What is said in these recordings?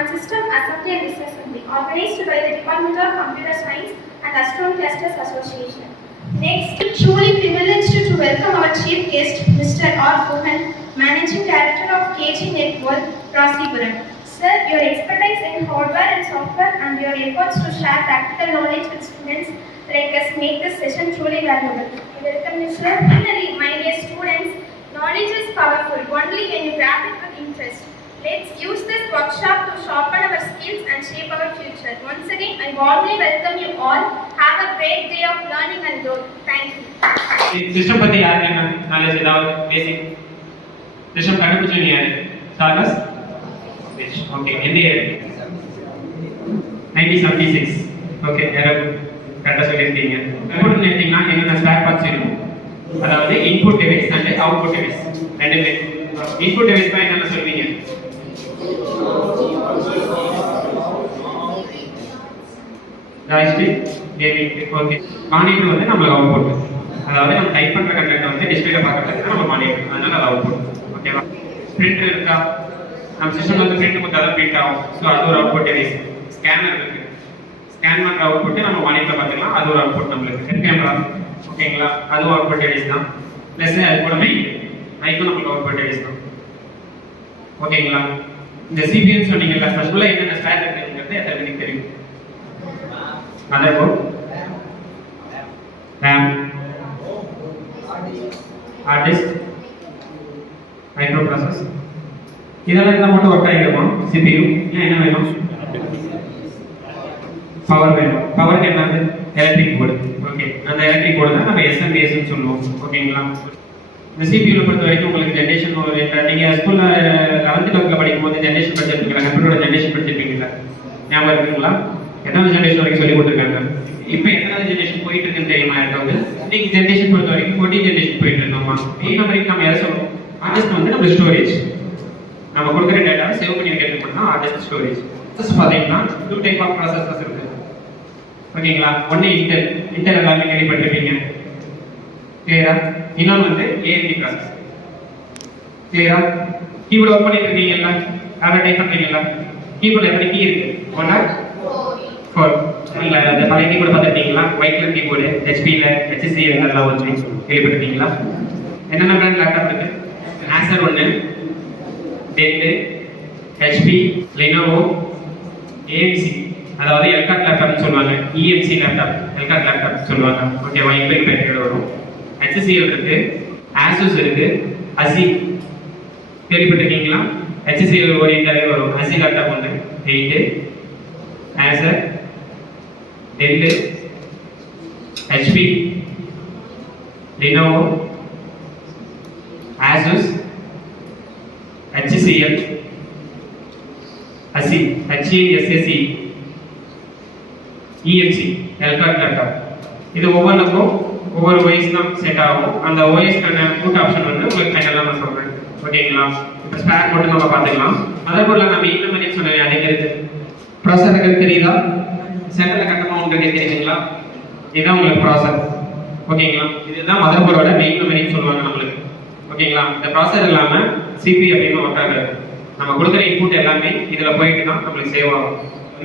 on System Assembly and Disassembly, organized by the Department of Computer Science and Astron Clusters Association. Next, truly privileged to welcome our chief guest, Mr. R. Mohan, Managing Director of KG Network, Rasipuram. Sir, your expertise in hardware and software and your efforts to share practical knowledge with students like us make this session truly valuable. Welcome, you, sir. Finally, my dear students, knowledge is powerful only when you grab it with interest. Let's use this workshop to sharpen our skills and shape our future. Once again, I warmly welcome you all. Have a great day of learning and growth. Thank you. System பத்தி யாருக்கு knowledge ஏதாவது basic system கண்டுபிடிச்சது யாரு? Charles which. Okay, எந்த year? 1976. Okay, யாராவது கரெக்டா சொல்லிருக்கீங்க. Input எடுத்தீங்கன்னா என்னென்ன ஸ்பேர் பார்ட்ஸ் இருக்கும்? அதாவது input device and output device ரெண்டுமே. இன்புட் டிவைஸ் பத்தி என்னென்ன சொல்வீங்க? Joystick, gaming. ஓகே, மானிட்டர் வந்து நம்மளுக்கு அவுட்புட். அதாவது நம்ம டைப் பண்ற கண்டென்ட் வந்து டிஸ்ப்ளேல பார்க்கறதுக்கு நம்ம மானிட்டர், அதனால அது அவுட்புட். ஓகேவா? பிரிண்டர் இருக்கா? நம்ம சிஸ்டம்ல வந்து பிரிண்ட் கொடுத்தா தான் பிரிண்ட் ஆகும். ஸோ அது ஒரு அவுட்புட் டிவைஸ். ஸ்கேனர் இருக்கு, ஸ்கேன் பண்ற அவுட்புட் நம்ம மானிட்டர்ல பார்த்துக்கலாம். அது ஒரு அவுட்புட் நம்மளுக்கு. ஹெட் கேமரா, ஓகேங்களா? அதுவும் அவுட்புட் டிவைஸ் தான். ப்ளஸ் அது கூட மைக்கும் நம்மளுக்கு அவுட்புட் டிவைஸ் தான். ஓகேங்களா? இந்த சிபிஎன் சொன்னீங்கல்ல, ஃபர்ஸ்ட்ல என்னென்ன ஸ்பேர் இருக்குங்கிறது எத்தனை பேருக்கு தெரியும்? Motherboard, RAM, hard disk, micro process. இதெல்லாம் இருந்தால் மட்டும் ஒர்க் ஆகிடுமா? CPU என்ன வேணும்? பவர் வேணும். பவருக்கு என்னது? Electric board. ஓகே, அந்த எலக்ட்ரிக் போர்டு தான் நம்ம SMPSன்னு சொல்லுவோம். ஓகேங்களா? இந்த CPU பொறுத்த வரைக்கும் உங்களுக்கு ஜென்ரேஷன் நீங்கள் ஸ்கூலில் 11th 12th படிக்கும்போது ஜென்ரேஷன் படிச்சிருப்பீங்களா? கம்ப்யூட்டரோட ஜென்ரேஷன் படிச்சிருப்பீங்களா? ஞாபகம் இருக்குங்களா? எத்தனாவது ஜென்ரேஷன் வரைக்கும் சொல்லி கொடுத்துருக்காங்க? இப்போ எத்தனாவது ஜென்ரேஷன் போயிட்டு இருக்குன்னு தெரியுமா? இருக்காங்க இன்னைக்கு ஜென்ரேஷன் பொறுத்த வரைக்கும் 14th ஜென்ரேஷன் போயிட்டு இருக்கோமா? இந்த வரைக்கும் நம்ம எதை சொல்லுவோம்? ஹார்ட் டிஸ்க் வந்து நம்ம ஸ்டோரேஜ். நம்ம கொடுக்குற டேட்டாவை சேவ் பண்ணி வைக்கிறது மட்டும் தான் ஹார்ட் டிஸ்க் ஸ்டோரேஜ். ப்ராசஸ் பார்த்தீங்கன்னா 2 டைப் ஆஃப் ப்ராசஸஸ் இருக்கு. ஓகேங்களா? ஒன்று இன்டெல் எல்லாமே கேள்விப்பட்டிருப்பீங்க. கிளியரா? இன்னொன்று வந்து AMD ப்ராசஸ். கிளியரா? கீபோர்டு ஒர்க் பண்ணிட்டு இருக்கீங்களா? அதை டைப் பண்றீங்களா? கீபோர்டு எத்தனை கீ இருக்கு? 1 or 4? சரிங்களா? அந்த பழைய கீபோர்டு பார்த்துருக்கீங்களா? ஒயிட் கலர் கீபோர்டு ஹெச்பியில் HCL அதெல்லாம் வந்து கேள்விப்பட்டிருக்கீங்களா? என்னென்ன பிராண்ட் லேப்டாப் இருக்கு? ஆசர் ஒன்று, டெல்லு, ஹெச்பி, லெனோவோ, ஏஎம்சி, அதாவது எல்காட் லேப்டாப்னு சொல்லுவாங்க, இஎம்சி லேப்டாப், எல்காட் லேப்டாப் சொல்லுவாங்க. ஓகேவா? இன்டெல் பேக்கேஜ் வரும். HCL இருக்கு, ஆசூஸ் இருக்கு, அசி கேள்விப்பட்டிருக்கீங்களா? HCL ஓரியன்டாகவே வரும். அசி லேப்டாப் ஒன்று 8, Acer, Dell, HP, Lenovo, Asus, HCL, அசி HASSE, EMC எல்காட் லேப்டாப். இது ஒவ்வொன்றுக்கும் ஒவ்வொரு OS தான் செட் ஆகும். அந்த OS-க்கான பூட் ஆப்ஷன் வந்து உங்களுக்கு ஃபைனலாக நான் சொல்கிறேன். ஓகேங்களா? இப்போ ஸ்பேர் மட்டும் நம்ம பார்த்துக்கலாம். அதேபோல் நம்ம இந்த மாதிரி சொன்னேன் அடைக்கிறது ப்ராசஸர் தெரியுதா? சென்டரில் கட்டமாக உங்களுக்கு தெரியுதுங்களா? இதுதான் உங்களுக்கு ப்ராசஸர். ஓகேங்களா? இதுதான் மதர் போர்டோட மெயின் மெமரின்னு சொல்லுவாங்க நம்மளுக்கு. ஓகேங்களா? இந்த ப்ராசஸர் இல்லாமல் CPU அப்படின்னு ஒர்க் ஆகாது. நம்ம கொடுக்குற இன்புட் எல்லாமே இதில் போயிட்டு தான் நம்மளுக்கு சேவ் ஆகும்.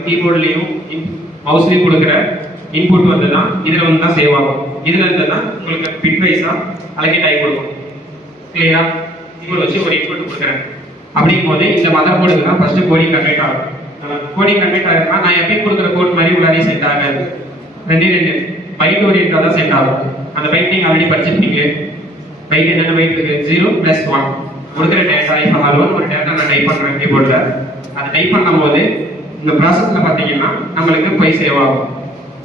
கீபோர்ட்லேயும் மவுஸ்லேயும் கொடுக்குற இன்புட் வந்து தான் இதில் வந்து தான் சேவ் ஆகும். இதில் இருந்து தான் உங்களுக்கு பிட் வைஸாக அலகேட் ஆகி கொடுக்கும். கிளியரா? கீபோர்டு வச்சு ஒரு இன்புட் கொடுக்குறேன் அப்படிங்கும் போது இந்த மதர் போர்டுக்கு தான் ஃபர்ஸ்ட் கோடிங் கன்வெர்ட் ஆகும். கோடிங் கன்வெர்ட் ஆகுதுன்னா நான் எப்பயும் கொடுக்குற கோட் மாதிரி உள்ளாரே செட் ஆகாது. ரெண்டு பைட் ஓரியன்டாக தான் செட் ஆகும். அந்த பைட் நீங்கள் ஆல்ரெடி படிச்சிருப்பீங்க. பைட் என்னென்ன பைட் இருக்கு? 0 + 1 கொடுக்குற டேட்டா. இப்போ ஹலோன்னு ஒரு டேட்டா நான் டைப் பண்ணுறேன் கீபோர்டில். அதை டைப் பண்ணும்போது இந்த ப்ராசஸில் பார்த்தீங்கன்னா நம்மளுக்கு போய் சேவ் ஆகும்.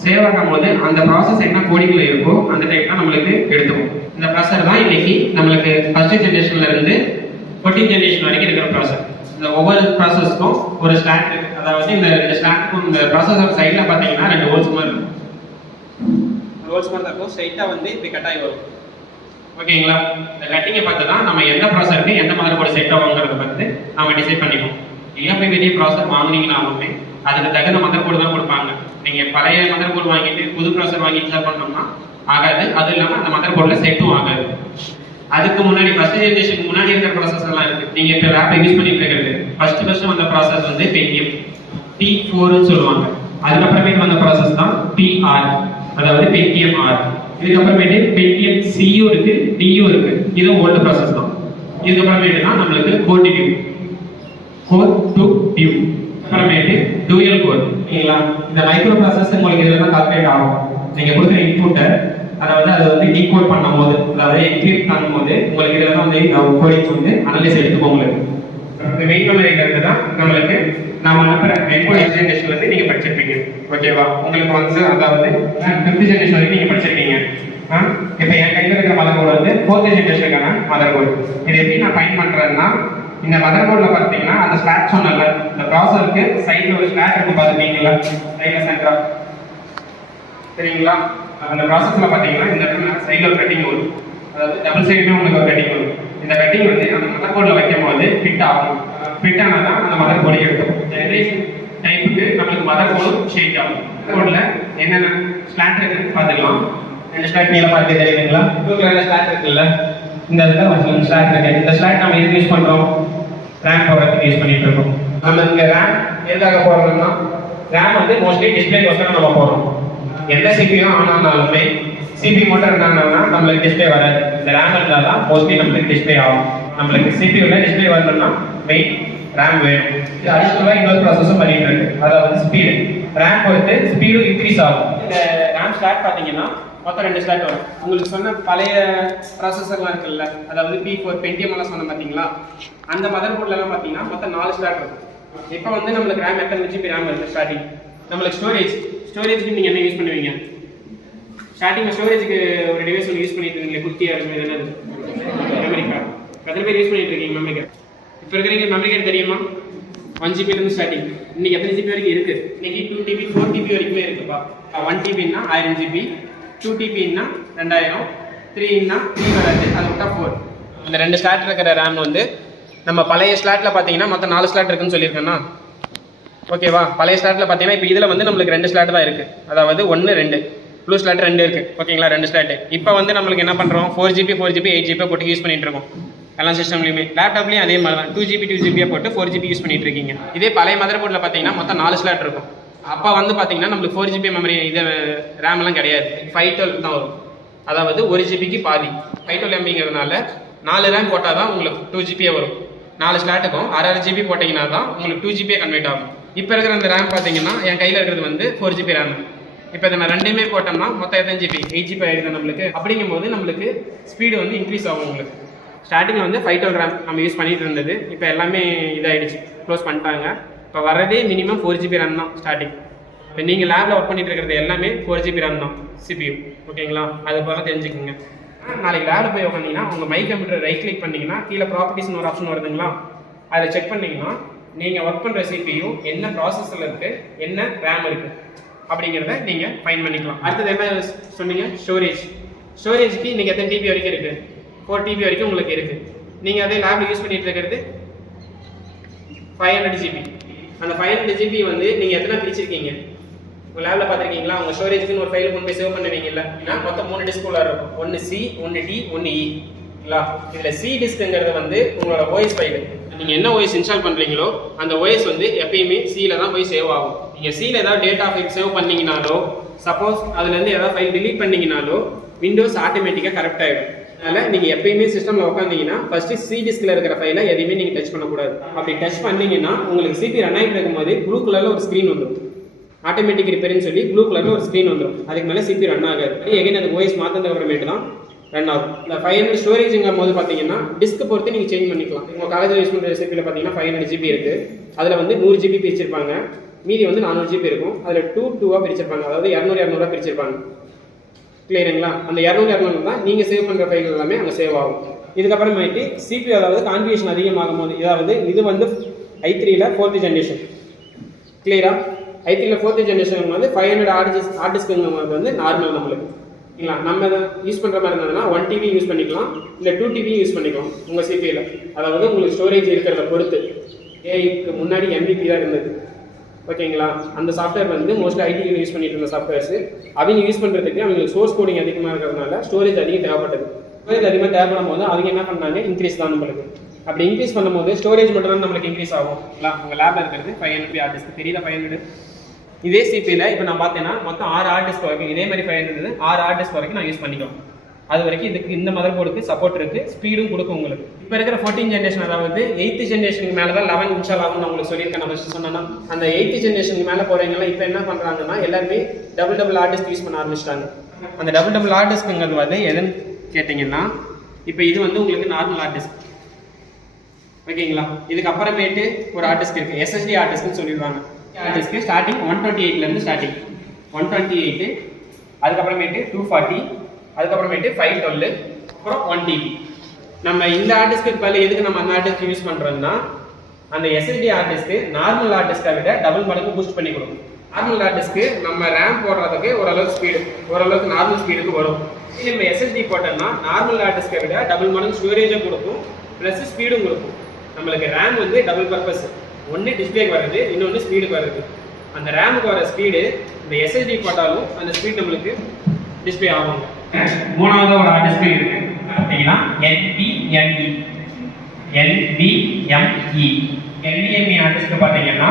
சேவ் ஆகும் போது அந்த ப்ராசஸ் என்ன கோடிங்கில் இருக்கோ அந்த டைப் தான் நம்மளுக்கு எடுத்துக்கும். இந்த ப்ராசஸர் தான் இன்னைக்கு நம்மளுக்கு ஃபர்ஸ்ட் ஜென்ரேஷன்ல இருந்து 14th ஜென்ரேஷன் வரைக்கும் இருக்கிற ப்ராசஸர். இந்த ஒவ்வொரு ப்ராசஸ்க்கும் ஒரு ஸ்லாட் இருக்கு. அதாவது இந்த ஸ்லாட்டுக்கும் இந்த ப்ராசஸர் சைடில் பார்த்தீங்கன்னா 2 ஹோல்ஸ் மாதிரி இருக்கும். ஹோல்ஸ் மாதிரி இருக்கும். ஸ்ட்ரைட்டாக வந்து இப்படி கட் ஆகி வரும். ஓகேங்களா? இந்த கட்டிங்கை பார்த்து தான் நம்ம எந்த ப்ராசஸருக்கு எந்த மாதிரி போர்டு செட் ஆகுங்கிறத பார்த்து நம்ம டிசைட் பண்ணிப்போம். நீங்கள் போய் வெளியே ப்ராசஸர் வாங்குனீங்கன்னாலுமே அதுக்கு தகுந்த மதர் போர்டு தான் கொடுப்பாங்க. நீங்கள் பழைய மதர் போர்டு வாங்கிட்டு புது ப்ராசஸர் வாங்கி இன்ஸ்டால் பண்ணோம்னா ஆகாது. அது இல்லாமல் அந்த மதர் போர்டில் செட்டும் ஆகாது. அதுக்கு முன்னாடி ஃபர்ஸ்ட் ஜென்ரேஷனுக்கு முன்னாடி இருக்கிற ப்ராசஸர்லாம் இருக்குது. நீங்கள் இப்போ லேப்பை யூஸ் பண்ணிட்டு இருக்கிறது ஃபர்ஸ்ட் வந்த ப்ராசஸ் வந்து பென்டியம் P4ன்னு சொல்லுவாங்க. அதுக்கப்புறமேட்டு வந்த ப்ராசஸ் தான் PR, அதாவது பென்டியம் R. இதுக்கப்புறமேட்டு பென்டியம் Cயும் இருக்கு, Dயும் இருக்கு. இதுவும் ஓல்டு ப்ராசஸ் தான். இதுக்கப்புறமேட்டு தான் நம்மளுக்கு கோர் டு டியூ, அப்புறமேட்டு டூயல் கோர். ஓகேங்களா? இந்த மைக்ரோ ப்ராசஸ் உங்களுக்கு இதில் தான் கால்குலேட் ஆகும். நீங்கள் கொடுக்குற இன்புட்டை அதாவது அதை வந்து டீகோட் பண்ணும்போது, அதாவது என்கிரிப்ட் பண்ணும்போது உங்களுக்கு இதில் தான் வந்து கோடிங் வந்து அனலைஸ் எடுத்துக்கும். உங்களுக்கு மெயின் மெமரிங்கிறது தான் நம்மளுக்கு நாம அனுப்புகிற என்கோடிங் ஜென்ரேஷன் வந்து நீங்கள் படிச்சிருப்பீங்க. ஓகேவா? உங்களுக்கு வந்து அதாவது 5th ஜென்ரேஷன் வரைக்கும் நீங்கள் படிச்சிருப்பீங்க. இப்போ என் கையில் இருக்கிற மதர் போர்டு வந்து 4th ஜென்ரேஷனுக்கான மதர் போர்டு. இது எப்படி நான் ஃபைன் பண்ணுறேன்னா, இந்த மதர் போர்டில் பார்த்தீங்கன்னா அந்த ஸ்லாட் சொன்னல, இந்த ப்ராசஸருக்கு சைடில் ஒரு ஸ்லாட் இருக்கும் பார்த்துருக்கீங்களா? சைடில் சென்டரா சரிங்களா? அந்த ப்ராசஸில் பார்த்தீங்கன்னா இந்த இடத்துல சைடில் ஒரு கட்டிங் வரும். அதாவது டபுள் சைடுமே உங்களுக்கு ஒரு கட்டிங் வரும். இந்த கட்டிங் வந்து அந்த மதர் போர்டில் வைக்கும் போது ஃபிட் ஆகும். ஃபிட் ஆனால் தான் அந்த மதர் போர்டு எடுக்கும். ஜென்ரேஷன் டைப்புக்கு நம்மளுக்கு மதர் போர்டும் சேஞ்ச் ஆகும். மதர் போர்டில் என்னென்ன ஸ்லாட் இருக்குன்னு பார்த்துக்கலாம். இந்த ஸ்லாட் நீல பார்த்து தெரியுதுங்களா? ப்ளூ கலர் ஸ்லாட் இருக்குல்ல, இந்த இதில் ஒரு ஸ்லாட் இருக்கு. இந்த ஸ்லாட் நம்ம எதுக்கு யூஸ் பண்ணுறோம்? ரேம் போடுறதுக்கு யூஸ் பண்ணிட்டு இருக்கோம். நம்ம இங்கே ரேம் எதுக்காக போடுறோம்னா, ரேம் வந்து மோஸ்ட்லி டிஸ்பிளேக்கோசரம் நம்ம போடுறோம். எந்த CPU ஆன் ஆனாலுமே CPU மட்டும் இருந்தாங்கன்னா நம்மளுக்கு டிஸ்பிளே வராது. இந்த ரேம் இருந்தால் தான் மோஸ்ட்லி நம்மளுக்கு டிஸ்பிளே ஆகும். நம்மளுக்கு CPUவில் டிஸ்பிளே வரணும்னா மெயின் ரேம் வேணும். இது அடிஷனலாக இன்னொரு ப்ராசஸும் பண்ணிட்டு இருக்கு. அதாவது ஸ்பீடு. ரேம் பொறுத்து ஸ்பீடும் இன்க்ரீஸ் ஆகும். இந்த ரேம் ஸ்லாட் பார்த்தீங்கன்னா மொத்தம் 2 ஸ்லாட் வரும். உங்களுக்கு சொன்ன பழைய ப்ராசஸர்லாம் இருக்குல்ல, அதாவது P4 பென்டியம் எல்லாம் சொன்ன பார்த்தீங்களா? அந்த மதர் போர்ட்லலாம் பார்த்தீங்கன்னா மொத்தம் 4 ஸ்லாட் இருக்கும். இப்போ வந்து நம்மளுக்கு ரேம் எத்தனை GB ரேம் இருக்குது ஸ்டார்டிங்? நம்மளுக்கு ஸ்டோரேஜ்க்கு நீங்கள் என்ன யூஸ் பண்ணுவீங்க? ஸ்டார்டிங்கில் ஸ்டோரேஜுக்கு ஒரு டிவைஸ் ஒன்று யூஸ் பண்ணிட்டு இருக்கீங்க, குட்டியாக இருக்கும். என்னது? Memory card. எத்தனை பேர் யூஸ் பண்ணிட்டு இருக்கீங்க மெமரி கார்டு? இப்போ இருக்கிறீங்க மெமரி கார்டு தெரியுமா? 1 GB ஸ்டார்டிங். இன்னைக்கு எத்தனை GB வரைக்கும் இருக்கு? இன்னைக்கு 2 TB 4 TB வரைக்குமே இருக்குப்பா. 1 TBன்னா 1000 GB, 2 TBன்னா 2000, 3ன்னா 3 வராது, அது விட்டா 4. அந்த 2 ஸ்லாட் இருக்கிற ரேம் வந்து நம்ம பழைய ஸ்லாட்டில் பார்த்தீங்கன்னா மொத்தம் 4 ஸ்லாட் இருக்குன்னு சொல்லியிருக்கேன்னா, ஓகேவா? பழைய ஸ்லாட்டில் பார்த்தீங்கன்னா இப்போ இதில் வந்து நம்மளுக்கு 2 ஸ்லாட் தான் இருக்குது. அதாவது 1, 2 ப்ளூ ஸ்லாட் 2 இருக்குது. ஓகேங்களா? 2 ஸ்லாட்டு. இப்போ வந்து நம்மளுக்கு என்ன பண்ணுறோம்? 4 GB 8 GB போட்டு யூஸ் பண்ணிட்டு இருக்கோம். எல்லா சிஸ்டம்லையுமே லேப்டாப்லேயும் அதே மாதிரி தான் 2 GB போட்டு 4 GB யூஸ் பண்ணிட்டு இருக்கீங்க. இதே பழைய மதர் போர்டில் பார்த்தீங்கன்னா மொத்தம் 4 ஸ்லாட் இருக்கும். அப்போ வந்து பார்த்தீங்கன்னா நம்மளுக்கு 4 GB மெமரி இது ரேம்லாம் கிடையாது, 512 தான் வரும். அதாவது 1 GBக்கு பாதி. 512 MBங்கிறதுனால 4 ரேம் போட்டால் தான் உங்களுக்கு 2 GB வரும். 4 ஸ்லாட்டுக்கும் 6 GB போட்டிங்கன்னா தான் உங்களுக்கு 2 GB கன்வெர்ட் ஆகும். இப்போ இருக்கிற அந்த ரேம் பார்த்தீங்கன்னா என் கையில் இருக்கிறது வந்து 4 GB ரேம். இப்போ இதை நான் ரெண்டுமே போட்டோம்னா மொத்தம் எத்தனை GB? 8 GB ஆகிடுது நம்மளுக்கு. அப்படிங்கும்போது நம்மளுக்கு ஸ்பீடு வந்து இன்க்ரீஸ் ஆகும். உங்களுக்கு ஸ்டார்டிங்கில் வந்து 512 ரேம் நம்ம யூஸ் பண்ணிட்டு இருந்தது, இப்போ எல்லாமே இதாகிடுச்சு, க்ளோஸ் பண்ணிட்டாங்க. இப்போ வரதே மினிமம் 4 GB ரேம் தான் ஸ்டார்டிங். இப்போ நீங்கள் லேபில் ஒர்க் பண்ணிட்டு இருக்கிறது எல்லாமே 4 GB ரேம் தான் CPU. ஓகேங்களா? அது போல தெரிஞ்சுக்கோங்க. நாளைக்கு லேபில் போய் உட்காந்தீங்கன்னா உங்கள் மை கம்ப்யூட்டர் ரைட் கிளிக் பண்ணிங்கன்னா கீழே ப்ராப்பர்ட்டிஸ்னு ஒரு ஆப்ஷன் வருதுங்களா, அதில் செக் பண்ணிங்கன்னா நீங்கள் ஒர்க் பண்ணுற CPU என்ன ப்ராசஸில் இருக்குது, என்ன ரேம் இருக்குது அப்படிங்கிறத நீங்கள் ஃபைன் பண்ணிக்கலாம். அடுத்தது என்ன சொன்னீங்க? ஸ்டோரேஜ்க்கு இன்றைக்கி எத்தனை டிபி வரைக்கும் இருக்குது? 4 TB வரைக்கும் உங்களுக்கு இருக்குது. நீங்கள் அதே லேபில் யூஸ் பண்ணிட்டு இருக்கிறது 500 GB. அந்த 500 GB வந்து நீங்கள் எத்தனை பிரிச்சிருக்கீங்க உங்கள் லேபில் பார்த்துருக்கீங்களா? உங்கள் ஸ்டோரேஜுக்குன்னு ஒரு ஃபைல் கொண்டு போய் சேவ் பண்ணுவீங்கல்ல, ஏன்னா மொத்தம் 3 டிஸ்க் உள்ள இருக்கும். ஒன்று C, ஒன்று D, ஒன்று E. இல்லைங்களா? இதில் C டிஸ்க்குங்கிறது வந்து உங்களோட OS ஃபைல். நீங்கள் என்ன OS இன்ஸ்டால் பண்ணுறீங்களோ அந்த OS வந்து எப்பயுமே Cயில் தான் போய் சேவ் ஆகும். நீங்கள் Cயில் ஏதாவது டேட்டா ஃபைல் சேவ் பண்ணிங்கனாலோ, சப்போஸ் அதுலேருந்து ஏதாவது ஃபைல் டிலீட் பண்ணிங்கனாலோ விண்டோஸ் ஆட்டோமேட்டிக்காக கரெக்ட் ஆகிடும். அதனால் நீங்கள் எப்பயுமே சிஸ்டமில் உட்காந்தீங்கன்னா ஃபஸ்ட்டு C டிஸ்கில் இருக்கிற ஃபைலை எதையுமே நீங்கள் டச் பண்ணக்கூடாது. அப்படி டச் பண்ணிங்கன்னா உங்களுக்கு CPU ரன் ஆகிட்டு இருக்கும்போது ப்ளூ கலரில் ஒரு ஸ்க்ரீன் வந்துடும். ஆட்டோமேட்டிக் ரிப்பேர்னு சொல்லி ப்ளூ கலரில் ஒரு ஸ்க்ரீன் வந்துடும். அதுக்கு மேலே CPU ரன் ஆகாது. எகைன் அந்த OS மாற்றின அப்புறமேட்டு தான் ரன் ஆகும். இந்த 500 ஸ்டோரேஜுங்கும் போது பார்த்தீங்கன்னா டிஸ்க் பொறுத்து நீங்கள் சேஞ்ச் பண்ணிக்கலாம். உங்கள் காலேஜில் யூஸ் பண்ணுற சிபியில் பார்த்தீங்கன்னா 500 GB இருக்குது. அதில் வந்து 100 GB பிரிச்சிருப்பாங்க, மீதி வந்து 400 GB இருக்கும். அதில் 2 பிரிச்சிருப்பாங்க, அதாவது 200 பிரிச்சிருப்பாங்க. கிளியருங்களா? அந்த 200 தான் நீங்கள் சேவ் பண்ணுற ஃபைல் எல்லாமே அங்கே சேவ் ஆகும். இதுக்கப்புறமேட்டு CPU அதாவது கான்ஃபிகரேஷன் அதிகமாகும் போது, அதாவது இது வந்து i3ல 4th ஜென்ரேஷன். கிளியரா? i3ல 4th ஜென்ரேஷன் வந்து 500 ஹார்ட் டிஸ்க்குங்கிறது வந்து நார்மல் நம்மளுக்கு. இல்லைங்களா? நம்ம இதை யூஸ் பண்ணுற மாதிரி இருந்ததுன்னா 1 TB யூஸ் பண்ணிக்கலாம், இல்லை 2 TB யூஸ் பண்ணிக்கலாம் உங்கள் சிபியில். அதாவது உங்களுக்கு ஸ்டோரேஜ் இருக்கிறத பொறுத்து. ஏஐக்கு முன்னாடி MVP தான் இருந்தது. ஓகேங்களா? அந்த சாஃப்ட்வேர் வந்து மோஸ்ட்லி ஐடியில் யூஸ் பண்ணிட்டு இருந்த சாஃப்ட்வேர்ஸ். அவங்க யூஸ் பண்ணுறதுக்கு அவங்களுக்கு சோர்ஸ் கோடிங் அதிகமாக இருக்கிறதுனால ஸ்டோரேஜ் அதிகம் தேவைப்பட்டது. ஸ்டோரேஜ் அதிகமாக தேவைப்படும் போது அவங்க என்ன பண்ணாங்க, இன்க்ரீஸ் தான் நம்மளுக்கு. அப்படி இன்க்ரீஸ் பண்ணும்போது ஸ்டோரேஜ் மட்டும் தான் நம்மளுக்கு இன்க்ரீஸ் ஆகும். இல்லை உங்கள் லேபில் இருக்கிறது 500 ஹார்ட் டிஸ்க் தெரியல. 500 இதே சிபியில் இப்போ நான் பார்த்தேன்னா மொத்தம் 6 ஹார்ட் டிஸ்க் வரைக்கும், இதே மாதிரி 500 6 ஹார்ட் டிஸ்க் வரைக்கும் நான் யூஸ் பண்ணிக்கலாம். அது வரைக்கும் இதுக்கு இந்த மதர் போர்டுக்கு சப்போர்ட் இருக்குது, ஸ்பீடும் கொடுக்கும் உங்களுக்கு. இப்போ இருக்கிற 14th ஜென்ரேஷன், அதாவது 8th ஜென்ரேஷனுக்கு மேலே தான் 11 இன்ஸ்டால் ஆகும்னு நான் உங்களுக்கு சொல்லியிருக்கேன். நான் ஃபஸ்ட்டு சொன்னேன்னா அந்த 8th ஜென்ரேஷனுக்கு மேலே போகிறவங்களாம் இப்போ என்ன பண்ணுறாங்கன்னா எல்லாருமே டபுள் ஹார்ட் டிஸ்க் யூஸ் பண்ண ஆரம்பிச்சிட்டாங்க. அந்த டபுள் ஹார்ட் டிஸ்க்குங்கிறது வந்து எதுன்னு கேட்டிங்கன்னா, இப்போ இது வந்து உங்களுக்கு நார்மல் ஹார்ட் டிஸ்க். ஓகேங்களா? இதுக்கு அப்புறமேட்டு ஒரு ஹார்ட் டிஸ்க் இருக்குது, SSD ஹார்ட் டிஸ்க்னு சொல்லிடுவாங்க. ஹார்ட் டிஸ்க்கு ஸ்டார்டிங் 128லேருந்து ஸ்டார்டிங் 128, அதுக்கப்புறமேட்டு 240, அதுக்கப்புறமேட்டு 512, அப்புறம் 1 TB. நம்ம இந்த ஹார்ட் டிஸ்க்கு பதில் எதுக்கு நம்ம அந்த ஹார்ட் டிஸ்க் யூஸ் பண்ணுறோம்னா, அந்த SSD hard disk normal hard டிஸ்க்கை விட டபுள் மடங்கு பூஸ்ட் பண்ணி கொடுக்கும். நார்மல் ஹார்ட் டிஸ்க்கு நம்ம ரேம் போடுறதுக்கு ஓரளவுக்கு ஸ்பீடு, ஓரளவுக்கு நார்மல் ஸ்பீடுக்கு வரும். இதே நம்ம SSD போட்டோம்னா நார்மல் ஹார்ட் டிஸ்க்கை விட டபுள் மடங்கு ஸ்டோரேஜும் கொடுக்கும், ப்ளஸ் ஸ்பீடும் கொடுக்கும். நம்மளுக்கு ரேம் வந்து டபுள் பர்பஸ், ஒன்று டிஸ்பிளேக்கு வருது, இன்னொன்று ஸ்பீடுக்கு வருது. அந்த ரேமுக்கு வர ஸ்பீடு இந்த SSD போட்டாலும் அந்த ஸ்பீட் நம்மளுக்கு டிஸ்பிளே ஆகும். மூணாவது ஒரு ஹார்ட் டிஸ்க் இருக்கு பார்த்தீங்கன்னா NVMe. NVMe ஹார்ட் டிஸ்க் பார்த்தீங்கன்னா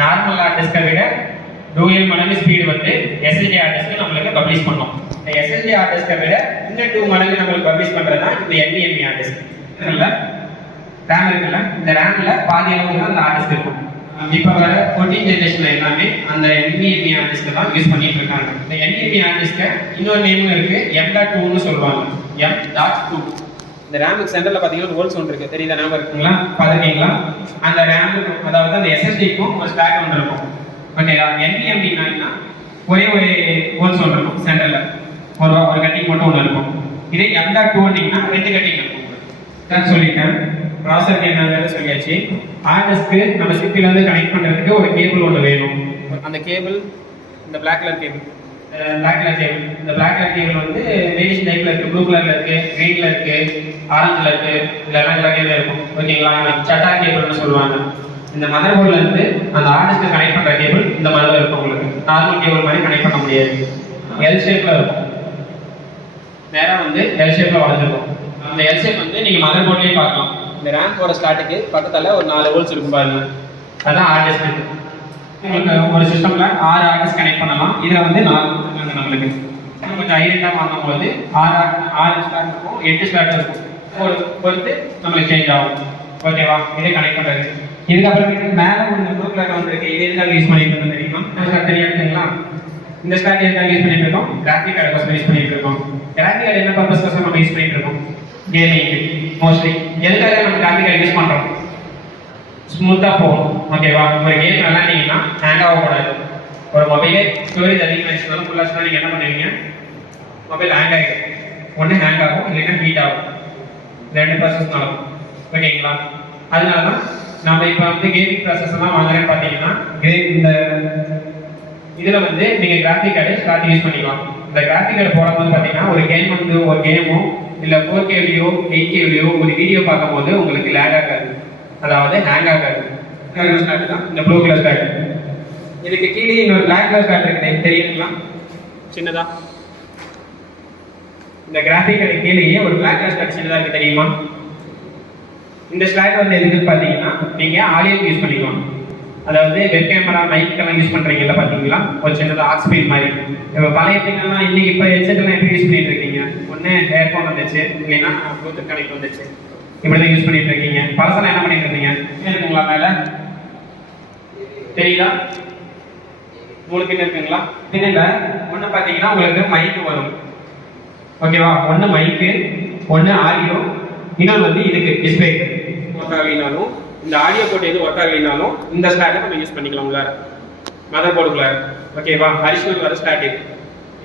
நார்மல் ஹார்ட் டிஸ்கை விட டூயல் மடங்கு ஸ்பீடு வந்து SSD ஹார்ட் டிஸ்க் நம்மளுக்கு பப்ளிஷ் பண்ணோம். இந்த SSD ஹார்ட் டிஸ்கை விட இன்னும் 2 மடங்கு நம்மளுக்கு பப்ளிஷ் பண்ணுறது தான் இந்த NVMe ஹார்ட் டிஸ்க். இல்லை ரேம் இருக்குல்ல, இந்த ரேமில் பாதி அளவுக்கு தான் அந்த ஹார்ட் டிஸ்க் இருக்கும். இப்போ வர 14th ஜென்ரேஷன்ல எல்லாமே அந்த NVMe ஹார்ட் டிஸ்க் தான் யூஸ் பண்ணிட்டு இருக்காங்க. இந்த NVMe ஹார்ட் டிஸ்க்கை இன்னொரு நேமும் இருக்கு, M.2ன்னு சொல்லுவாங்க. M.2. இந்த ரேமுக்கு சென்டர்ல பார்த்தீங்கன்னா ஹோல்ஸ் ஒன்று இருக்கு, தெரியுதா? ஞாபகம் இருக்குங்களா? பார்த்துருக்கீங்களா? அந்த ரேமுக்கு, அதாவது அந்த SSDக்கும் ஒரு ஸ்டாக் ஒன்று இருக்கும். ஓகேங்களா? NVMe ஒரே ஒரு ஹோல்ஸ் ஒன்று இருக்கும் சென்டர்ல, ஒரு கட்டிங் மட்டும் ஒன்று இருக்கும். இதே M.2 வந்தீங்கன்னா 2 கட்டிங் இருக்கும். தான் சொல்லிட்டேன். ப்ராசருக்கு என்னன்னு சொல்லியாச்சு. ஹார்ட் டிஸ்க்கு நம்ம சிபியில் வந்து கனெக்ட் பண்ணுறதுக்கு ஒரு கேபிள் ஒன்று வேணும். அந்த கேபிள் இந்த பிளாக் கலர் கேபிள், இந்த பிளாக் கலர் கேபிள் வந்து வேரியேஷன் டைப்ல இருக்கு. ப்ளூ கலர்ல இருக்கு, கிரீன்ல இருக்கு, ஆரஞ்சுல இருக்கு, இதெல்லாம் கலர்ல இருக்கும். ஓகேங்களா? சட்டா கேபிள்னு சொல்லுவாங்க. இந்த மதர் போர்ட்ல இருந்து அந்த ஹார்ட் டிஸ்க்கு கனெக்ட் பண்ற கேபிள் இந்த மாதிரி இருக்கும். உங்களுக்கு நார்மல் கேபிள் மாதிரி கனெக்ட் பண்ண முடியாது. எல் ஷேப்ல இருக்கும். நேரா வந்து எல் ஷேப்ல வளர்ந்துருக்கும். இந்த எல் ஷேப் வந்து நீங்க மதர் போர்ட்லயே பார்க்கலாம். இந்த ரேம் போட ஸ்லாட்டுக்கு பக்கத்தில் ஒரு 4 ஹோல்ஸ் இருக்கும் பாருங்க, அதான் ஹார்ட் டிஸ்க். உங்களுக்கு ஒரு சிஸ்டம்ல 6 ஆர்டிஸ்ட் கனெக்ட் பண்ணலாம். இதுல வந்து 4 கொடுத்துருக்காங்க நம்மளுக்கு. கொஞ்சம் ஐடென்டா வாங்கும்போது 6 ஸ்லாட் இருக்கும், 8 ஸ்லாட் இருக்கும். பொறுத்து நம்மளுக்கு சேஞ்ச் ஆகும். ஓகேவா? இதை கனெக்ட் பண்றது. இதுக்கப்புறம் மேல ஒன்று ப்ளூ கலர் வந்துருக்கு. இது எதுக்காக யூஸ் பண்ணிட்டு இருக்கோம் தெரியுமா? தெரியா இருக்குங்களா? இந்த ஸ்லாட் எதுக்காக யூஸ் பண்ணிட்டு இருக்கோம்? கிராஃபிக் கார்டு கோசம் யூஸ் பண்ணிட்டு இருக்கோம். கிராஃபிக் கார்டு என்ன பர்பஸ் கோசம் நம்ம யூஸ் பண்ணிட்டு இருக்கோம்? Gaming mostly. எதுக்காக நம்ம கிராஃபிக் கார்டு யூஸ் பண்றோம்? ஸ்மூத்தா போகும். ஓகேவா? ஒரு கேம் விளையாண்டீங்கன்னா ஹேங் ஆகக்கூடாது. ஒரு மொபைலே ஸ்டோரேஜ் அதிகமாக வச்சுனாலும் ஃபுல்லாக வச்சுனா நீங்கள் என்ன பண்ணுவீங்க? மொபைல் ஹேங் ஆகிடும். ஒன்று ஹேங் ஆகும், இல்லைன்னா ஹீட் ஆகும். 2 ப்ராசஸ் நடக்கும். ஓகேங்களா? அதனால தான் நம்ம இப்போ வந்து கேமிங் ப்ராசஸ் எல்லாம் வாங்குறேன்னு பார்த்தீங்கன்னா இந்த இதில் வந்து நீங்கள் கிராஃபிக் கார்டு ஸ்டார்ட் யூஸ் பண்ணிக்கலாம். இந்த கிராஃபிக் கார்டு போடும்போது பார்த்தீங்கன்னா ஒரு கேம் வந்து ஒரு கேமோ இல்லை 4Kலையோ 8Kலையோ ஒரு வீடியோ பார்க்கும்போது உங்களுக்கு லேக் ஆகாது, அதாவது ஹேங் ஆகாது. ஸ்டார்ட் தான் இந்த ப்ளூ கலர் ஸ்டார்ட். இதுக்கு கீழே இன்னொரு பிளாக் கலர் ஸ்டார்ட் இருக்குது, தெரியுங்களா? சின்னதா இந்த கிராஃபிக் கார்டு கீழேயே ஒரு பிளாக் கலர் ஸ்டார்ட் சின்னதாக இருக்குது, தெரியுமா? இந்த ஸ்லாட் வந்து எதுக்கு பார்த்தீங்கன்னா நீங்கள் ஆடியோ யூஸ் பண்ணிக்கலாம். அதாவது வெப் கேமரா மைக்கெல்லாம் யூஸ் பண்ணுறீங்கல்ல, பார்த்தீங்களா? ஒரு சின்னதாக ஆக்ஸ்பீட் மாதிரி. இப்போ பழைய திங்கெல்லாம் இன்னைக்கு இப்போ ஹெட்செட்லாம் எப்படி யூஸ் பண்ணிட்டு இருக்கீங்க? ஒன்று ஹேர்ஃபோன் வந்துச்சு, இல்லைன்னா ப்ளூடூத் கனெக்ட் வந்துச்சு. இப்படி தான் யூஸ் பண்ணிட்டு இருக்கீங்க. பழசெல்லாம் என்ன பண்ணிட்டு இருந்தீங்க? இருக்குங்களா மேலே? தெரியுதா? உங்களுக்கு என்ன இருக்குங்களா? இதில் ஒன்று பார்த்தீங்கன்னா உங்களுக்கு மைக்கு வரும். ஓகேவா? ஒன்று மைக்கு, ஒன்று ஆடியோ, இன்னொன்று வந்து இதுக்கு டிஸ்பிளே. ஒர்க் ஆகலைனாலும் இந்த ஆடியோ போட்டு எதுவும் ஒர்க் ஆகலைனாலும் இந்த ஸ்லாட்டை நம்ம யூஸ் பண்ணிக்கலாம் உள்ளார, மதர் போர்டுக்குள்ளார. ஓகேவா? அடிஷனல் வர ஸ்லாட் இது.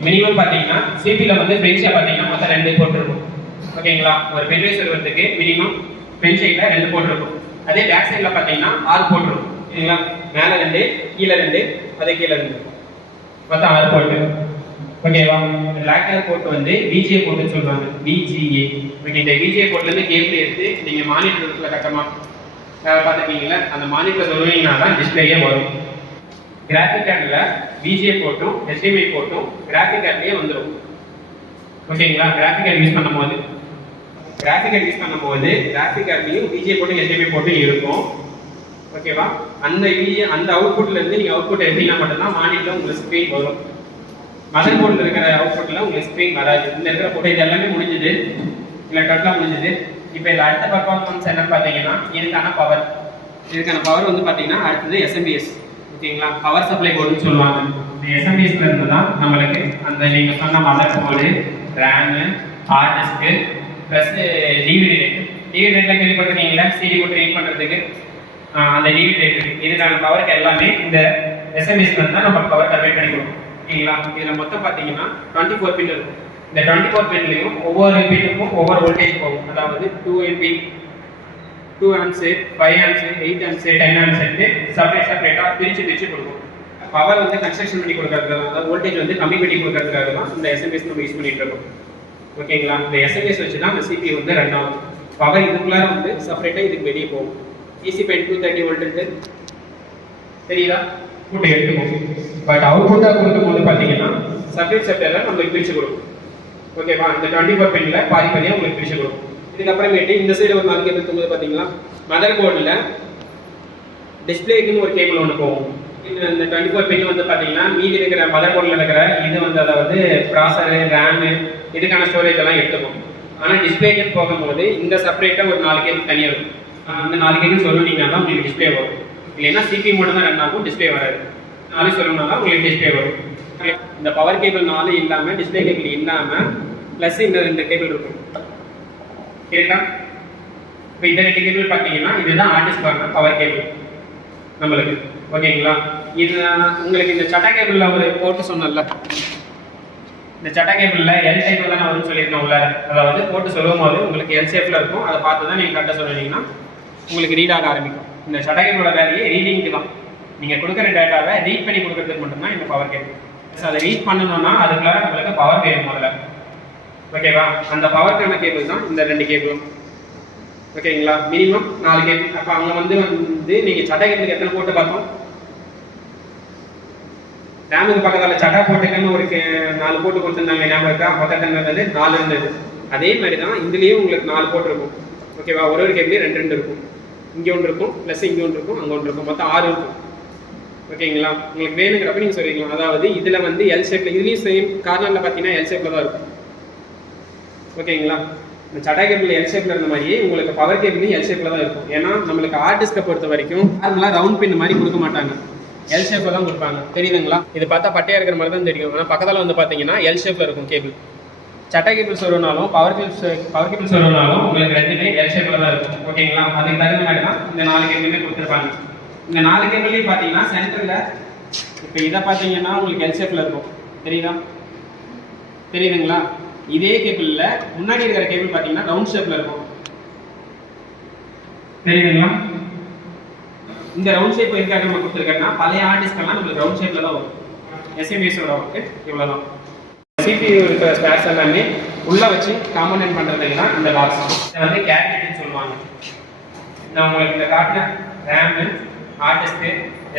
மினிமம் பார்த்தீங்கன்னா சிபியில் வந்து ஃப்ரெண்ட்ஸில் பார்த்தீங்கன்னா மொத்தம் 2 போட்டுருக்கும். ஓகேங்களா? ஒரு பென்ட்ரைவ் சர்வருக்கு மினிமம் ஃப்ரண்ட் சைடில் 2 போட்டுருக்கும். அதே பேக் சைடில் பார்த்தீங்கன்னா 6 போட்டுருக்கும். சரிங்களா? மேலே 2, கீழே 2, அதே கீழே 2, மொத்தம் 6 போட்டு. ஓகேவா? பிளாக் கலர் போர்ட் வந்து VGA போர்ட்னு சொல்றாங்க. VGA. ஓகே, இந்த VGA போர்ட்ல இருந்து கேபிள் எடுத்து நீங்க மானிட்டர்ல கட்டமா பார்த்துருக்கீங்களா? அந்த மானிட்டர் சொல்லுவீங்கன்னா தான் டிஸ்பிளேயே வரும். கிராஃபிக் கார்டில் VGA போர்ட்டும் HDMI போர்ட்டும் கிராஃபிக் கார்ட்லேயே வந்துடும். ஓகேங்களா? கிராஃபிக் கார்டு யூஸ் பண்ணும்போது கிராஃபிக் கார்ட்லையும் VGA போர்ட்டும் HDMI போர்ட்டும் இருக்கும். ஓகேவா? அந்த அவுட்புட்ல இருந்து நீங்க அவுட்புட் எப்படின்னா மட்டும்தான் மானிட்டர்ல உங்களுக்கு ஸ்க்ரீன் வரும். மதர் போர்டில் இருக்கிற அவுட்புட்ல உங்களுக்கு ஸ்க்ரீன் வராது. இந்த இருக்கிற போட்டோ இது எல்லாமே முடிஞ்சது, இல்லை டோட்டலாக முடிஞ்சது. இப்போ இதில் அடுத்த பர்ஃபார்மன்ஸ் என்னன்னு பார்த்தீங்கன்னா இதுக்கான பவர் வந்து பார்த்தீங்கன்னா அடுத்தது SMBS. ஓகேங்களா? பவர் சப்ளை போர்டுன்னு சொல்லுவாங்க. இந்த SMBSல இருந்து தான் நம்மளுக்கு அந்த நீங்கள் சொன்ன motherboard, RAM, hard disk plus DVD ரேட்லாம் கேள்விப்பட்டிருக்கீங்களா? CD போட்டு ரீட் பண்ணுறதுக்கு அந்த டிவிடி ரேட் இதுக்கான பவருக்கு எல்லாமே இந்த SMBSல இருந்து தான் நம்ம பவர் சப்ளை பண்ணிக்கணும். ஓகேங்களா? இதில் மொத்தம் பார்த்தீங்கன்னா 24 பின் இருக்கும். இந்த 24 பின்லையும் ஒவ்வொரு பின்னுக்கும் ஒவ்வொரு வோல்டேஜ் போகும். அதாவது 2 MP, 2 amps, 5 amps, 8 amps, 10 amps செப்பரேட்டாக பிரித்து கொடுக்கும். பவர் வந்து கன்ஸ்ட்ரக்ஷன் பண்ணி கொடுக்கறதுக்காக, அதாவது வோல்டேஜ் வந்து கம்மி பண்ணி கொடுக்கறதுக்காக தான் இந்த SMS நம்ம யூஸ் பண்ணிட்டு இருக்கோம். ஓகேங்களா? இந்த SMS வச்சு தான் இந்த CPU வந்து ரன் ஆகும். பவர் இதுக்குள்ளார வந்து செப்பரேட்டாக இதுக்கு வெளியே போகும். EC Pen 230 வோல்ட் தெரியுதா? கூட்ட எடுத்துக்கும். பட் அவுட்புட்டாக கொடுக்கும்போது பார்த்தீங்கன்னா செப்பரேட்டாக நம்மளுக்கு பிரித்து கொடுக்கும். ஓகேவா? இந்த 24 பின்ல பாதியாக உங்களுக்கு பிரித்து கொடுக்கும். இதுக்கப்புறமேட்டு இந்த சைடு ஒரு 4 கேபிள் தூங்குது பார்த்தீங்களா? மதர் போர்டில் டிஸ்பிளேக்குன்னு ஒரு கேபிள் ஒன்று போகும். இந்த 24 பின் வந்து பார்த்தீங்கன்னா மீதி இருக்கிற மதர் போர்டில் இருக்கிற இது வந்து அதாவது ப்ராசரு, ரேமு இதுக்கான ஸ்டோரேஜ் எல்லாம் எடுத்துக்கும். ஆனால் டிஸ்பிளேக்கு போகும்போது இந்த செப்பரேட்டாக ஒரு 4 கேபிள் தனியாக இருக்கும். அந்த 4 கேபிள் சொல்லணும்னா தான் உங்களுக்கு டிஸ்பிளே வரும். இல்லைன்னா CPU மட்டும் தான் ரன் ஆகும், டிஸ்பிளே வராது. 4 சொல்லணும்னா உங்களுக்கு டிஸ்பிளே வரும். இந்த பவர் கேபிள் 4 இல்லாமல், டிஸ்பிளே கேபிள் இல்லாமல் ப்ளஸ் இந்த 2 கேபிள் இருக்கும். கேட்டா இப்போ இந்த 2 கேபிள் பார்த்தீங்கன்னா இதுதான் ஆர்டிஸ்ட்கான பவர் கேபிள் நம்மளுக்கு. ஓகேங்களா? இது உங்களுக்கு இந்த சட்டா கேபிளில் ஒரு போட்டு சொன்னல, இந்த சட்டா கேபிளில் எல் டைப் தான் நான் வந்து சொல்லியிருக்கேன் உள்ள. அதாவது போட்டு சொல்லும் போது உங்களுக்கு எல் ஷேப்பில் இருக்கும். அதை பார்த்து தான் நீங்கள் கரெக்டாக சொன்னீங்கன்னா உங்களுக்கு ரீட் ஆக ஆரம்பிக்கும். இந்த சட்டா கேபிளோட வேலையே ரீடிங்க்கு தான். நீங்கள் கொடுக்குற டேட்டாவை ரீட் பண்ணி கொடுக்கறதுக்கு மட்டும்தான் இந்த பவர் கேபிள். ஸோ அதை ரீட் பண்ணணும்னா அதுக்குள்ளார நம்மளுக்கு பவர் வேணும் முதல்ல. ஓகேவா? அந்த பவருக்கான கேபிள் தான் இந்த 2 கேபிளும். ஓகேங்களா? Minimum 4 cable. அப்போ அவங்க வந்து நீங்கள் சட்டா கேபிளுக்கு எத்தனை போட்டு பார்த்தோம்? ரேமுக்கு பக்கத்தில் சட்டா போட்டுக்கன்னு ஒரு 4 போட்டு கொடுத்துருந்தாங்க. ஞாபகம் இருக்கா? மொத்தம் இருந்தது 4 இருந்தது. அதே மாதிரி தான் இதுலேயும் உங்களுக்கு 4 போட்டு இருக்கும். ஓகேவா? ஒரு கேபிளையும் 2 இருக்கும். இங்கே ஒன்று இருக்கும், ப்ளஸ் இங்கே ஒன்று இருக்கும், அங்கே ஒன்று இருக்கும். மொத்தம் 6 இருக்கும். ஓகேங்களா? உங்களுக்கு வேணுங்கிறப்ப நீங்கள் சொல்லிக்கலாம். அதாவது இதில் வந்து எல் ஷேப்பில், இதுலேயும் சேம் கார்னரில் பார்த்தீங்கன்னா எல் ஷேப்பில் தான் இருக்கும். ஓகேங்களா? இந்த சட்டா கேபிள் எல் ஷேப்பில் இருந்த மாதிரியே உங்களுக்கு பவர் கேபிளும் எல் ஷேப்பில் தான் இருக்கும். ஏன்னா நம்மளுக்கு ஹார்ட் டிஸ்கை பொறுத்த வரைக்கும் நார்மலாக ரவுண்ட் பின் மாதிரி கொடுக்க மாட்டாங்க, எல் ஷேப்பில் தான் கொடுப்பாங்க. தெரியுதுங்களா? இது பார்த்தா பட்டையாக இருக்கிற மாதிரி தான் தெரியும். ஆனால் பக்கத்தில் வந்து பார்த்தீங்கன்னா எல் ஷேப்பில் இருக்கும் கேபிள். சட்டா கேபிள் சொல்லுனாலும் பவர் கேபிள் சொல்லுனாலும் உங்களுக்கு ரெண்டுமே எல் ஷேப்பில் தான் இருக்கும். ஓகேங்களா? அதுக்கு தகுந்த மாதிரி தான் இந்த 4 கேபிளுமே கொடுத்துருப்பாங்க. இந்த 4 கேபிள்லையும் பார்த்தீங்கன்னா சென்டரில் இப்போ இதை பார்த்தீங்கன்னா உங்களுக்கு எல் ஷேப்பில் இருக்கும். தெரியுதுங்களா? இதே கேபிளில் முன்னாடி இருக்கிற கேபிள் பார்த்தீங்கன்னா ரவுண்ட் ஷேப்பில் இருக்கும். தெரியுதுங்களா? இந்த ரவுண்ட் ஷேப் எதுக்காக நம்ம கொடுத்துருக்கோம்னா பழைய ஆர்டிஸ்ட்கெல்லாம் நம்மளுக்கு ரவுண்ட் ஷேப்பில் தான் வரும். எஸ்எம்எஸோட ஒர்க்கு இவ்வளோ தான். CPU இருக்கிற ஸ்பேர்ஸ் எல்லாமே உள்ளே வச்சு காம்பனன்ட் பண்ணுறதுக்கு தான் இந்த லாக்ஸ். இதை வந்து கேட்னு சொல்லுவாங்க. நான் உங்களுக்கு இந்த காட்டின RAM, hard disk,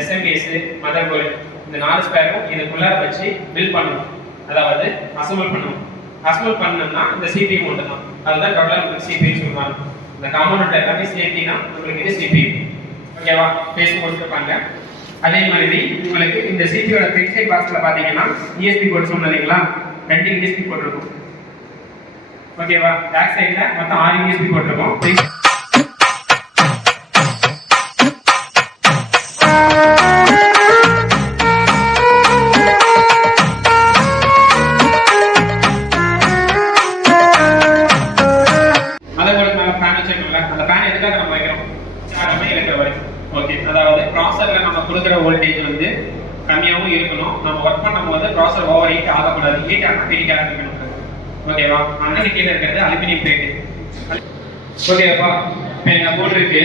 SMPS, motherboard இந்த 4 ஸ்பேரும் இதுக்குள்ளார வச்சு பில்ட் பண்ணணும். அதாவது அசம்பிள் பண்ணணும். அசம்பிள் பண்ணணும்னா இந்த CPU மட்டும் தான். அதுதான் டோட்டலாக உங்களுக்கு CPU சொல்லுவாங்க. இந்த காம்பனன்ட் எல்லாமே சேர்த்தி தான் உங்களுக்கு இது CPU. ஓகேவா? பேசி கொடுத்துருப்பாங்க. அதே மாதிரி உங்களுக்கு இந்த CPU பிக் சைட் பாக்ஸில் பார்த்தீங்கன்னா ESP போர்டு சொன்னீங்களா, 2 ESP போர்டு இருக்கும். ஓகேவா? பேக் சைடில் மொத்தம் 6 ESP போர்டு இருக்கும். அதாவது ப்ராசஸர்ல நம்ம கொடுக்குற வோல்டேஜ் வந்து கம்மியாகவும் இருக்கணும். நம்ம ஒர்க் பண்ணும்போது ப்ராசஸர் ஓவர் ஹீட் ஆகக்கூடாது. ஹீட் ஆனால் பிரிக்க ஆரம்பிக்கணும். ஓகேவா? அன்னைக்கு கீழே இருக்கிறது அலுமினியம் பிளேட்டு. ஓகேவாப்பா? இப்போ எங்கள் போர்டு இருக்கு.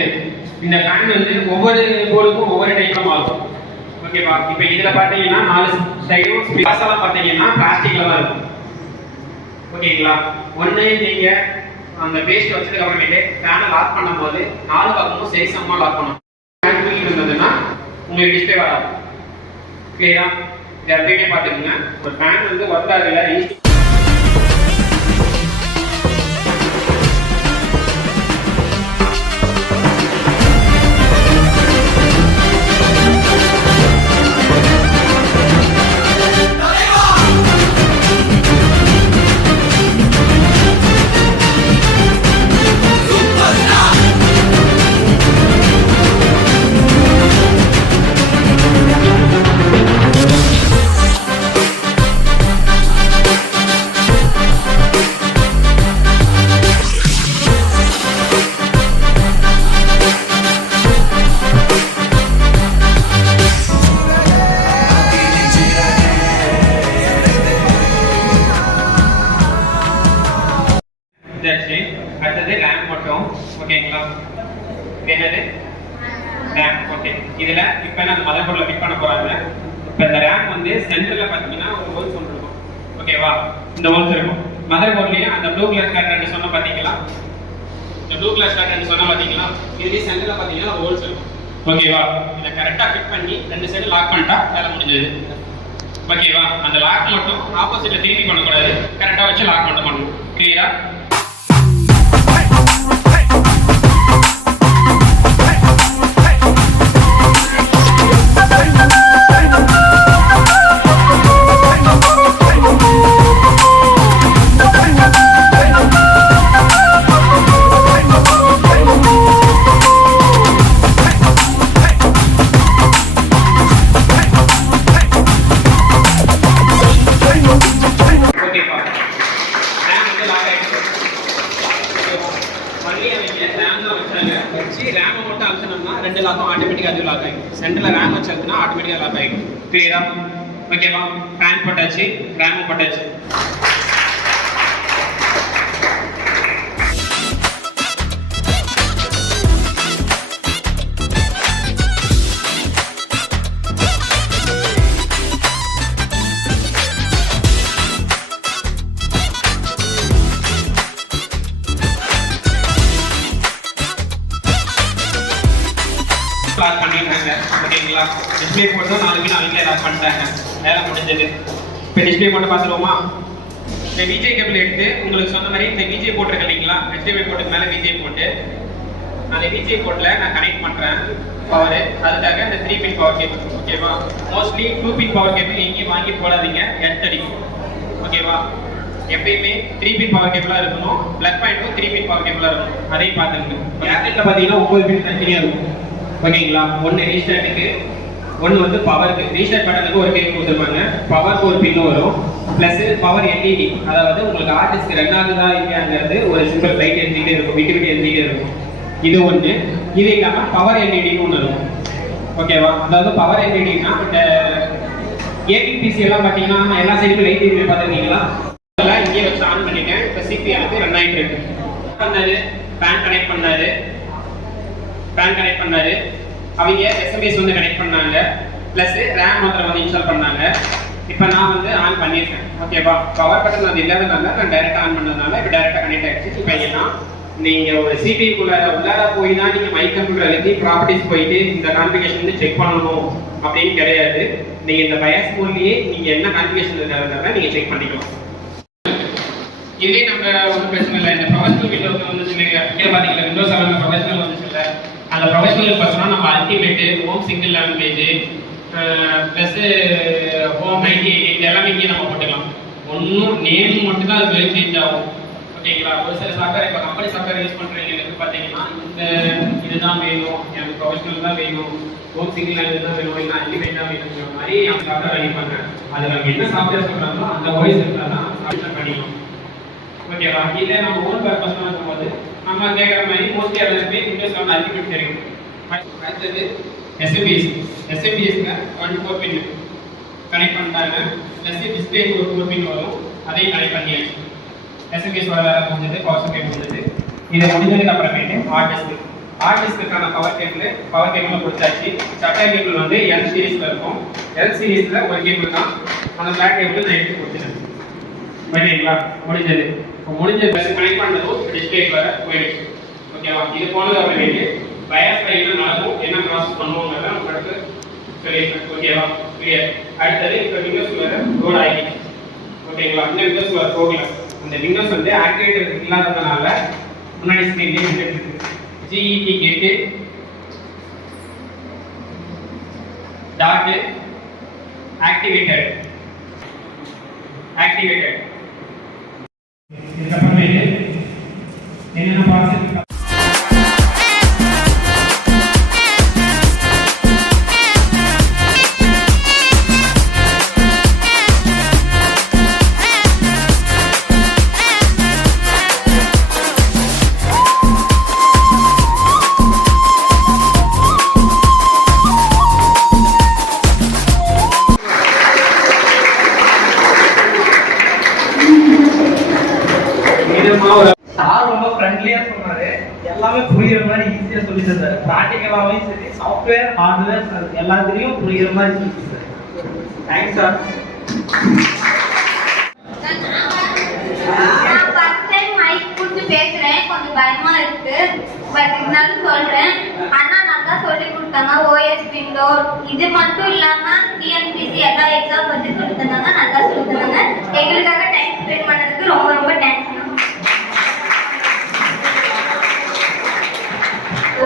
இந்த ஃபேன் வந்து ஒவ்வொரு போர்டுக்கும் ஒவ்வொரு டைப்லாம் ஆகும். ஓகேவா? இப்போ இதில் பார்த்தீங்கன்னா 4 சைடும் ஸ்பீக்கர்ஸ்லாம் பார்த்தீங்கன்னா பிளாஸ்டிக்கில் தான் இருக்கும். ஓகேங்களா? ஒன்று நீங்கள் அந்த பேஸ்ட் வச்சதுக்கு அப்புறமேட்டு ஃபேனை லாக் பண்ணும்போது 4 பக்கமும் சரி சமமாக லாக் பண்ணணும். இருந்ததுன்னா உங்களுக்கு டிஸ்பிளே வராது. கிளியரா? இதை எப்பயுமே பார்த்துக்கோங்க. ஒரு ஃபேன் வந்து ஒர்க் ஆகல அடுத்தது ரேம் மட்டும். ஓகேங்களா? என்னது ரேம்? ஓகே. இதுல இப்போ அந்த மதர் போர்டில் ஃபிட் பண்ண போறாங்க. இப்போ இந்த ரேம் வந்து சென்டர்ல பார்த்தீங்கன்னா ஒரு ஹோல்ஸ் ஒன்று இருக்கும். ஓகேவா? இந்த ஹோல்ஸ் இருக்கும். மதர் போர்ட்லயும் அந்த ப்ளூ கலர் ஸ்டார்ட் சொன்ன பார்த்தீங்களா? இந்த ப்ளூ கலர் ஸ்டார்ட் சொன்ன பார்த்தீங்களா? இதுலேயும் சென்டர்ல பார்த்தீங்கன்னா ஒரு ஹோல்ஸ் இருக்கும். ஓகேவா? இதை கரெக்டாக ஃபிட் பண்ணி 2 சைடு லாக் பண்ணிட்டா வேலை முடிஞ்சது. ஓகேவா? அந்த லாக் மட்டும் ஆப்போசிட்ல திருப்பி பண்ணக்கூடாது. கரெக்டாக வச்சு லாக் மட்டும் பண்ணணும். கிளியரா? ரேம் மட்டும் அழுத்தினோம்னா 2 லாக்கும் ஆட்டோமேட்டிக்காக அது லாக் ஆகிடும். சென்டரில் ரேம் வச்சு அழுத்தினா ஆட்டோமேட்டிக்காக லாக் ஆகிடும். கிளியரா? ஓகேவா? ஃபேன் போட்டாச்சு, ரேமும் போட்டாச்சு. லாக் பண்ணிட்டாங்க. ஓகேங்களா? டிஸ்பிளே போட்டு 4 மீன் அவங்களே லாக் பண்ணிட்டாங்க. வேலை முடிஞ்சது. இப்போ டிஸ்பிளே போட்டு பார்த்துருவோமா? இந்த விஜே கேபிள் எடுத்து உங்களுக்கு சொன்ன மாதிரி இந்த விஜே போட்டிருக்கு இல்லைங்களா? HDMI போட்டுக்கு மேலே விஜே போட்டு அந்த விஜே போர்டில் நான் கனெக்ட் பண்ணுறேன் பவர். அதுக்காக அந்த 3 பின் பவர் கேபிள். ஓகேவா? மோஸ்ட்லி 2 பின் பவர் கேபிள் எங்கேயும் வாங்கி போடாதீங்க, எர்த்தடிக்கும். ஓகேவா? எப்பயுமே 3 பின் பவர் கேபிளாக இருக்கணும். ப்ளக் பாயிண்ட்டும் 3 பின் பவர் கேபிளாக இருக்கணும். அதையும் பார்த்துங்க. கேபிளில் பார்த்தீங்கன்னா 9 பின் தனியாக இருக்கும். ஓகேங்களா? ஒன்று ரீஸ்டார்ட்டுக்கு, ஒன்று வந்து பவருக்கு. ரீஸ்டார்ட் பட்டனுக்கு ஒரு கேபிள் கொடுத்துருப்பாங்க, பவருக்கு ஒரு பின்னு வரும். ப்ளஸ் பவர் எல்இடி, அதாவது உங்களுக்கு ஹார்ட் டிஸ்க் ரன் ஆகுதா இல்லையாங்கிறது ஒரு சிம்பிள் லைட் எழுதிட்டே இருக்கும், விட்டு விட்டு எழுதிட்டே இருக்கும். இது ஒன்று. இது இல்லாமல் பவர் எல்இடின்னு ஒன்று இருக்கும். ஓகேவா? அதாவது பவர் எல்இடினா இந்த கேமிங் பிசி எல்லாம் பார்த்தீங்கன்னா எல்லா சைடுக்கும் லைட் எரியுது பார்த்துருக்கீங்களா? அதெல்லாம் இங்கே வச்சு ஆன் பண்ணிட்டேன். இப்போ சிபி எனக்கு ரன் ஆகிட்டு இருக்கு. பண்ணாரு, ஃபேன் கனெக்ட் பண்ணாரு, அவங்க எஸ்எம்எஸ் வந்து கனெக்ட் பண்ணாங்க, ப்ளஸ் ரேம் மாத்திரம் வந்து இன்ஸ்டால் பண்ணாங்க. இப்போ நான் வந்து ஆன் பண்ணியிருக்கேன். ஓகேவா? பவர் பட்டன் அது இல்லாதனால நான் டைரெக்டாக ஆன் பண்ணதுனால இப்போ டைரெக்டாக கனெக்ட் ஆகிடுச்சு. இப்போ ஏன்னா நீங்கள் ஒரு சிபிக்குள்ளார உள்ளார போய் தான் நீங்கள் மை கம்ப்யூட்டர் எழுதி ப்ராப்பர்ட்டிஸ் போயிட்டு இந்த கான்ஃபிகரேஷன் வந்து செக் பண்ணணும் அப்படின்னு கிடையாது. நீங்கள் இந்த பயாஸ் மோட்லேயே நீங்கள் என்ன கான்ஃபிகரேஷன் இருக்கிறதுனால நீங்கள் செக் பண்ணிக்கலாம். இதே நம்ம ஒன்றும் பிரச்சனை இல்லை. இந்த ப்ரொஃபஷனல் விண்டோஸ் வந்து கீழே பார்த்தீங்கன்னா விண்டோஸ் 7 ப்ரொஃபஷனல் வந்துச்சு இல்லை, அந்த ப்ரொஃபஷனல் பார்த்தோம்னா நம்ம ultimate, home single language, plus home 98 இது எல்லாமே இங்கே நம்ம போட்டுக்கலாம். ஒன்றும் நேம் மட்டும் தான் அது வெளியே சேஞ்ச் ஆகும். ஓகேங்களா? ஒரு சில சாஃப்ட்வேர் இப்போ கம்பெனி சாஃப்ட்வேர் யூஸ் பண்ணுறவங்களுக்கு பார்த்தீங்கன்னா இந்த இதுதான் வேணும், எனக்கு ப்ரொஃபஷனல் தான் வேணும், ஹோம் சிங்கிள் லாங்குவேஜ் தான் வேணும், இல்லை அல்டிமேட் தான் வேணுங்கிற மாதிரி அந்த சாஃப்ட்வேர் ரெடி பண்ணுறேன். அது நம்ம என்ன சாஃப்ட்வேர் சொல்கிறாங்களோ அந்த வாய்ஸ் இருந்தால் தான் சாஃப்ட்வேர் பண்ணிக்கலாம். ஓகேவா? இல்லை நம்ம ஓன் பர்பஸ்லாம் இருக்கும்போது நம்ம கேட்குற மாதிரி மோஸ்ட்லி எல்லாருமே விண்டோஸ் வந்து அல்டிமேட் தெரியும். அடுத்தது எஸ்எம்பிஎஸ்க்கு 24 பின் கனெக்ட் பண்ணிட்டாங்க. ப்ளஸ் டிஸ்பிளேக்கு ஒரு 4 பின் வரும், அதையும் கனெக்ட் பண்ணியாச்சு. எஸ்எம்பிஎஸ் வர முடிஞ்சது, பவர் சப்ளை முடிஞ்சது. இதை முடிஞ்சதுக்கு அப்புறமேட்டு ஹார்ட் டிஸ்க்குக்கான பவர் கேபிள் கொடுத்தாச்சு. சட்டா கேபிள் வந்து எல் சீரீஸில் இருக்கும். எல் சீரீஸில் ஒரு கேபிள் தான், அந்த பிளாக் கேபிள் நான் எடுத்து கொடுத்துட்டேன். ஓகேங்களா? முடிஞ்சது. இப்போ முடிஞ்சது கனெக்ட் பண்ணதும் டிஸ்பிளேக்கு வர போயிடுச்சு. ஓகேவா? இது போனது அப்புறமேட்டு பயாஸ் என்ன நடக்கும், என்ன ப்ராசஸ் பண்ணுவோங்கிறத நம்ம அடுத்து சொல்லியிருக்கேன். ஓகேவா? கிளியர். அடுத்தது இப்போ விண்டோஸ் வேறு லோட் ஆகிடுச்சு. ஓகேங்களா? இந்த விண்டோஸ் வேறு போகல. அந்த விண்டோஸ் வந்து ஆக்டிவேட்டர் இல்லாததுனால முன்னாடி ஸ்க்ரீன்லேயே வந்துட்டு ஜிஇடி கேட்டு டாட் ஆக்டிவேட்டட் இதுக்கப்புறமேட்டு என்னென்ன ப்ராசஸ் சார் ரொம்ப ஃப்ரெண்ட்லியா சொன்னாரு. எல்லாமே புரியுற மாதிரி ஈஸியா சொல்லி தந்தாரு. ப்ராக்டிக்கலாவும் சரி, சாஃப்ட்வேர் ஹார்ட்வேர் எல்லாத்துலயும் புரியுற மாதிரி சொல்லி சார். Thanks sir. நான் ஃபர்ஸ்ட் டைம் மைக் கொடுத்து பேசுறேன், கொஞ்சம் பயமா இருக்கு. பட் இருந்தாலும் சொல்றேன். அண்ணா நல்லா சொல்லி கொடுத்தாங்க. ஓஎஸ் விண்டோ இது மட்டும் இல்லாம டிஎன்பிசி எல்லா எக்ஸாம் பத்தி சொல்லி தந்தாங்க, நல்லா சொல்லி தந்தாங்க. எங்களுக்காக டைம் ஸ்பெண்ட் பண்ணதுக்கு ரொம்ப ரொம்ப தேங்க்ஸ்.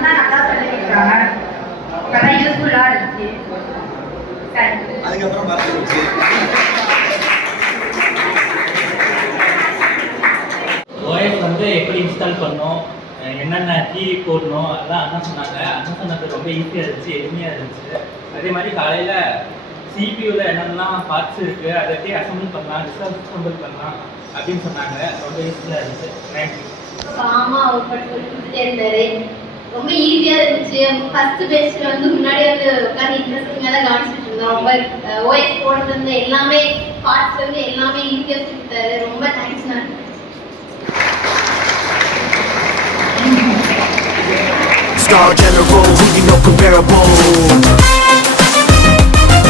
நல்லா சொல்லியிருக்காங்க, நல்லா யூஸ்ஃபுல்லா இருந்துச்சு. அதுக்கப்புறம் பார்த்து ஓஎஸ் வந்து எப்படி இன்ஸ்டால் பண்ணோம், என்னென்ன கீ போடணும் அதெல்லாம் அண்ணா சொன்னாங்க. அண்ணா சொன்னது ரொம்ப ஈஸியாக இருந்துச்சு, எளிமையாக இருந்துச்சு. அதே மாதிரி காலையில் சிபியூவில் என்னென்னலாம் பார்ட்ஸ் இருக்குது, அதை எப்படி அசம்பிள் பண்ணலாம், டிஸ்அசம்பிள் பண்ணலாம் அப்படின்னு சொன்னாங்க. ரொம்ப ஈஸியாக இருந்துச்சு. தேங்க்யூ. ஆமாம், அவர் பற்றி சொல்லி கொடுத்துட்டே இருந்தார். ரொம்ப ஈஸியாக இருந்துச்சு. ஃபஸ்ட்டு பேஜில் வந்து முன்னாடி வந்து உட்காந்து இன்ட்ரெஸ்டிங்காக தான் கவனிச்சுட்டு இருந்தோம். ரொம்ப ஓஎஸ் போடுறது எல்லாமே பார்ட்ஸ்லேருந்து எல்லாமே ஈஸியாக கொடுத்தாரு. ரொம்ப தேங்க்ஸ் நான். Star General, who you know comparable.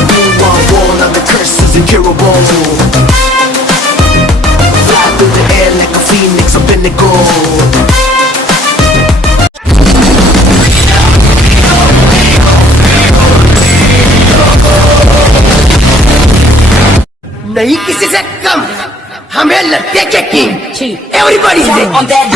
Blue on wall, and the curse is incurable. Fly through the air like a phoenix, a pinnacle. नहीं किसी से कम, I'm hella king. Everybody's on that.